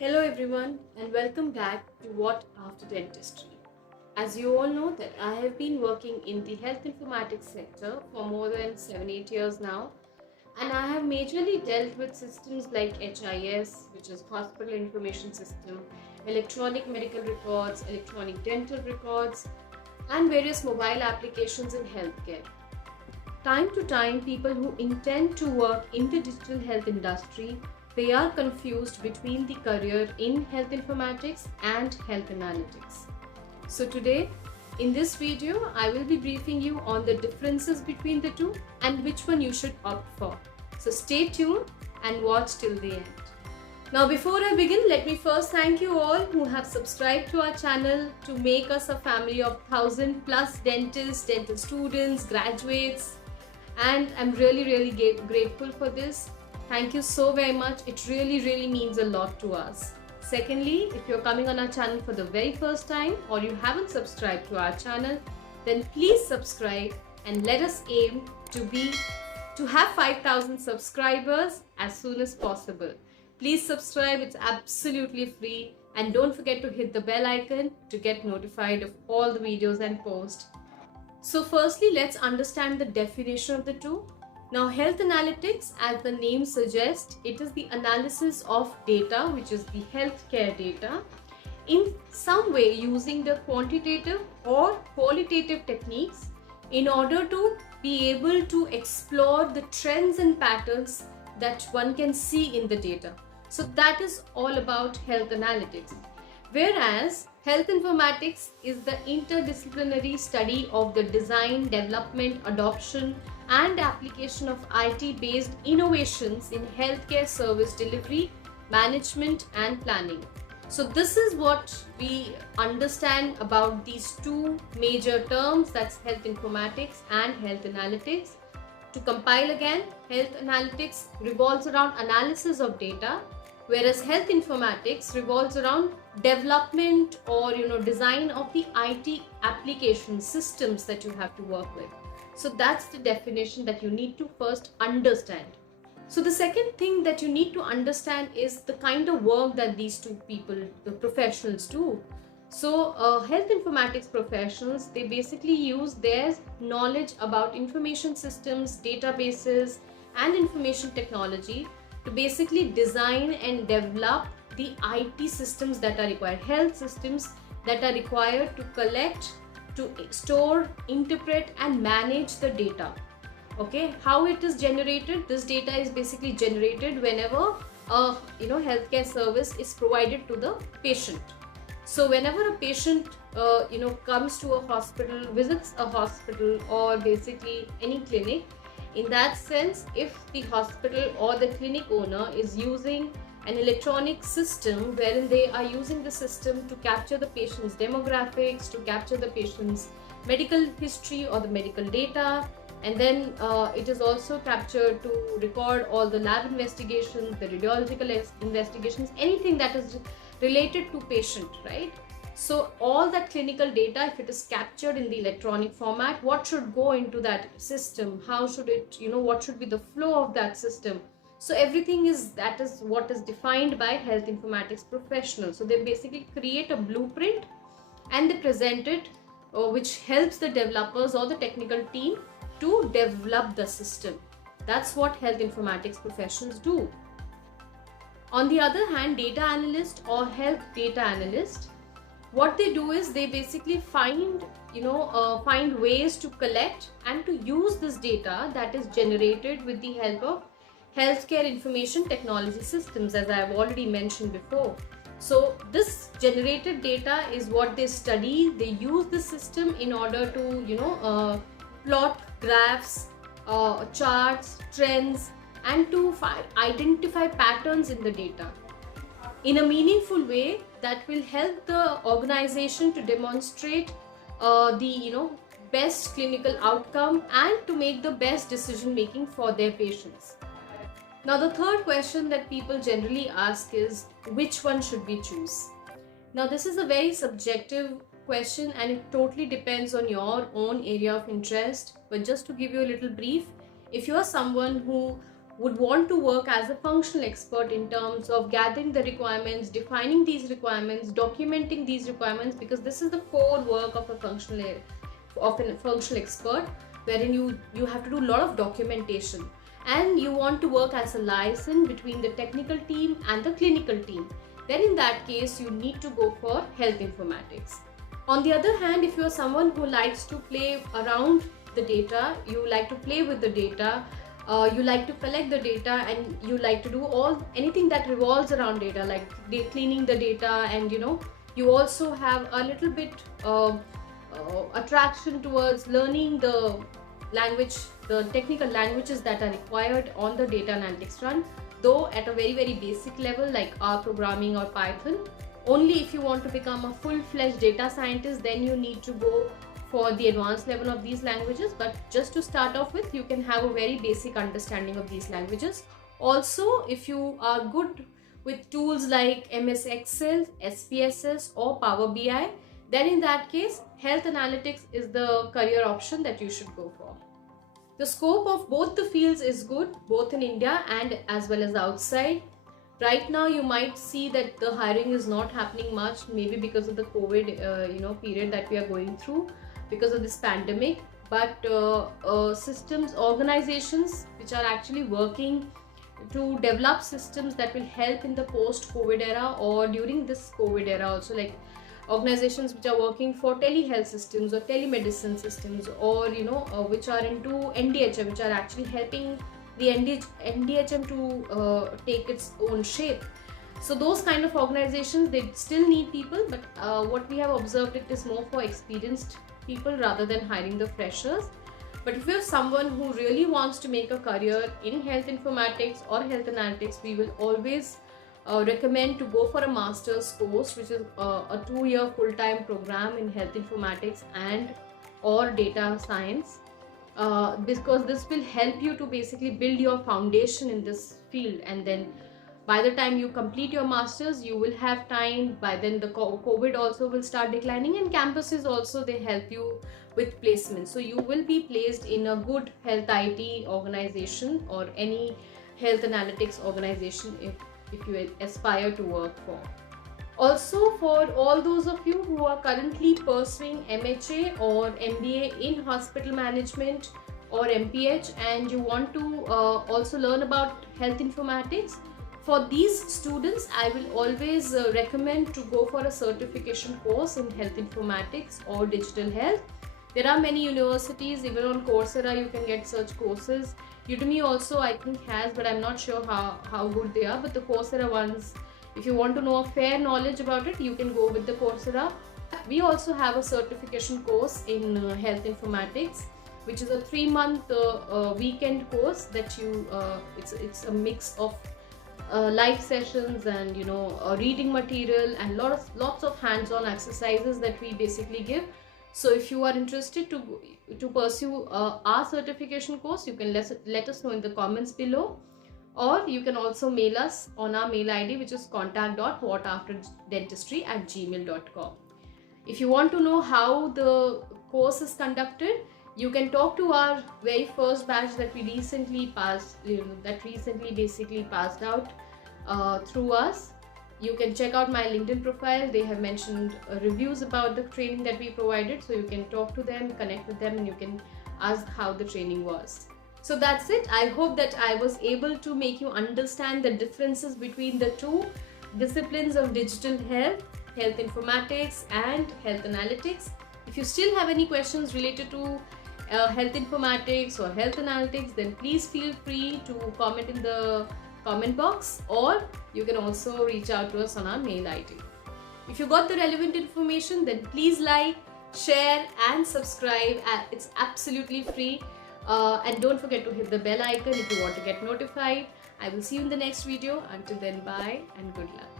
Hello everyone and welcome back to What After Dentistry. As you all know that I have been working in the health informatics sector for more than 7-8 years now, and I have majorly dealt with systems like HIS, which is Hospital Information System, electronic medical records, electronic dental records, and various mobile applications in healthcare. Time to time, people who intend to work in the digital health industry, they are confused between the career in health informatics and health analytics. So today, in this video, I will be briefing you on the differences between the two and which one you should opt for. So stay tuned and watch till the end. Now before I begin, let me first thank you all who have subscribed to our channel to make us a family of 1,000 plus dentists, dental students, graduates, and I'm really grateful for this. Thank you so very much. It really means a lot to us. Secondly, if you're coming on our channel for the very first time or you haven't subscribed to our channel, then please subscribe and let us aim to have 5,000 subscribers as soon as possible. Please subscribe, it's absolutely free, and don't forget to hit the bell icon to get notified of all the videos and posts. So firstly, let's understand the definition of the two. Now, health analytics, as the name suggests, it is the analysis of data, which is the healthcare data, in some way using the quantitative or qualitative techniques in order to be able to explore the trends and patterns that one can see in the data. So that is all about health analytics. Whereas health informatics is the interdisciplinary study of the design, development, adoption, and application of IT-based innovations in healthcare service delivery, management, and planning. So this is what we understand about these two major terms, that's health informatics and health analytics. To compile again, health analytics revolves around analysis of data, whereas health informatics revolves around development or design of the IT application systems that you have to work with. So that's the definition that you need to first understand. So the second thing that you need to understand is the kind of work that these two people, the professionals, do. So health informatics professionals, they basically use their knowledge about information systems, databases, and information technology to basically design and develop the IT systems that are required, health systems that are required to collect, to store, interpret, and manage the data. Okay, how it is generated? This data is basically generated whenever a healthcare service is provided to the patient. So whenever a patient comes to a hospital, visits a hospital, or basically any clinic, in that sense, if the hospital or the clinic owner is using an electronic system wherein they are using the system to capture the patient's demographics, to capture the patient's medical history or the medical data, and then it is also captured to record all the lab investigations, the radiological investigations, anything that is related to patient, right? So all that clinical data, if it is captured in the electronic format, what should go into that system? How should it, what should be the flow of that system? So everything is what is defined by health informatics professionals. So they basically create a blueprint and they present it, which helps the developers or the technical team to develop the system. That's what health informatics professionals do. On the other hand, data analyst or health data analyst, what they do is they basically find ways to collect and to use this data that is generated with the help of healthcare information technology systems, as I have already mentioned before. So this generated data is what they study. They use the system in order to plot graphs, charts, trends, and to identify patterns in the data in a meaningful way that will help the organization to demonstrate the best clinical outcome and to make the best decision making for their patients. Now the third question that people generally ask is, which one should we choose? Now this is a very subjective question and it totally depends on your own area of interest, but just to give you a little brief, if you are someone who would want to work as a functional expert in terms of gathering the requirements, defining these requirements, documenting these requirements, because this is the core work of a functional expert, wherein you have to do a lot of documentation, and you want to work as a liaison between the technical team and the clinical team, then in that case you need to go for health informatics. On the other hand, if you are someone who likes to play around the data, you like to play with the data, you like to collect the data, and you like to do anything that revolves around data, like cleaning the data, and you also have a little bit attraction towards learning the language, the technical languages that are required on the data analytics front, though at a very very basic level like R programming or Python. Only if you want to become a full-fledged data scientist, then you need to go for the advanced level of these languages. But just to start off with, you can have a very basic understanding of these languages. Also, if you are good with tools like MS Excel, SPSS or Power BI, then in that case, health analytics is the career option that you should go for. The scope of both the fields is good, both in India and as well as outside. Right now you might see that the hiring is not happening much, maybe because of the COVID period that we are going through because of this pandemic. But systems organizations which are actually working to develop systems that will help in the post-COVID era or during this COVID era also, like organizations which are working for telehealth systems or telemedicine systems, or which are into NDHM, which are actually helping the NDHM to take its own shape. So those kind of organizations, they still need people, but what we have observed, it is more for experienced people rather than hiring the freshers. But if you have someone who really wants to make a career in health informatics or health analytics, we will always recommend to go for a master's course, which is a 2-year full-time program in health informatics and or data science. Because this will help you to basically build your foundation in this field, and then by the time you complete your masters, you will have time. By then the COVID also will start declining, and campuses also, they help you with placement, so you will be placed in a good health IT organization or any health analytics organization if you aspire to work for. Also, for all those of you who are currently pursuing MHA or MBA in hospital management or MPH, and you want to also learn about health informatics, for these students I will always recommend to go for a certification course in health informatics or digital health. There are many universities, even on Coursera you can get such courses. Udemy also I think has, but I'm not sure how good they are. But the Coursera ones, if you want to know a fair knowledge about it, you can go with the Coursera. We also have a certification course in health informatics, which is a 3-month weekend course that it's a mix of live sessions and reading material and lots of hands-on exercises that we basically give. So if you are interested to pursue our certification course, you can let us know in the comments below. Or you can also mail us on our mail ID, which is contact.whatafterdentistry@gmail.com. If you want to know how the course is conducted, you can talk to our very first batch that we recently basically passed out through us. You can check out my LinkedIn profile. They have mentioned reviews about the training that we provided, so you can talk to them, connect with them, and you can ask how the training was. So that's it. I hope that I was able to make you understand the differences between the two disciplines of digital health, health informatics and health analytics. If you still have any questions related to health informatics or health analytics, then please feel free to comment in the comment box, or you can also reach out to us on our mail ID. If you got the relevant information, then please like, share and subscribe. It's absolutely free. And don't forget to hit the bell icon if you want to get notified. I will see you in the next video. Until then, bye and good luck.